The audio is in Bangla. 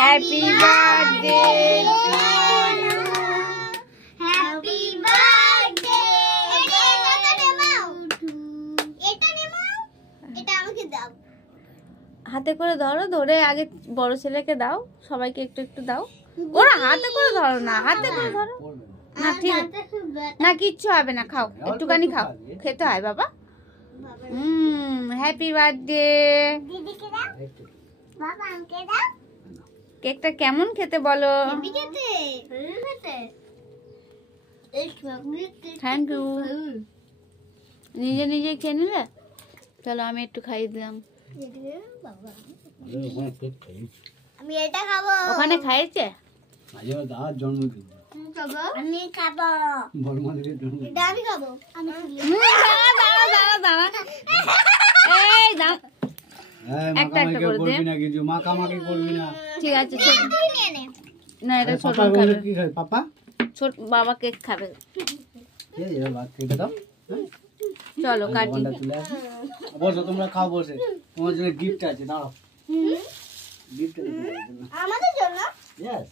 Happy birthday happy birthday. এটা আমাকে দাও। হাতে করে ধরো, ধরে আগে বড় ছেলেকে দাও, সবাইকে একটু একটু দাও। ওরা হাতে করে ধরো না, হাতে করে ধরো না। ঠিক না, কিচ্ছু হবে না, খাও একটুখানি খাও, খেতে হয় বাবা। Happy birthday. দিদিকে দাও, বাবা আমাকে দাও। কেকটা কেমন খেতে বলো? Thank you. নিজে নিজে খেয়ে নিলে? চলো আমি একটু খাইয়ে দিলাম। আমি এটা খাবো। ওখানে খাইয়েছে? জন্মদিন আমি খাবো। এটা আমি খাবো। আমি এই দাও, একটা একটা করে দে। মাখামাখি করবি না। ঠিক আছে, নিয়ে নে। না এটা ছোট পাপা খাবে, কি খাবে? পাপা ছোট বাবা কেক খাবে। কেটে দাও। চলো কাটি। বসো, তোমরা খাও বসে। তোমার জন্য গিফট আছে, দাঁড়াও। গিফট আছে আমাদের জন্য। ইয়েস।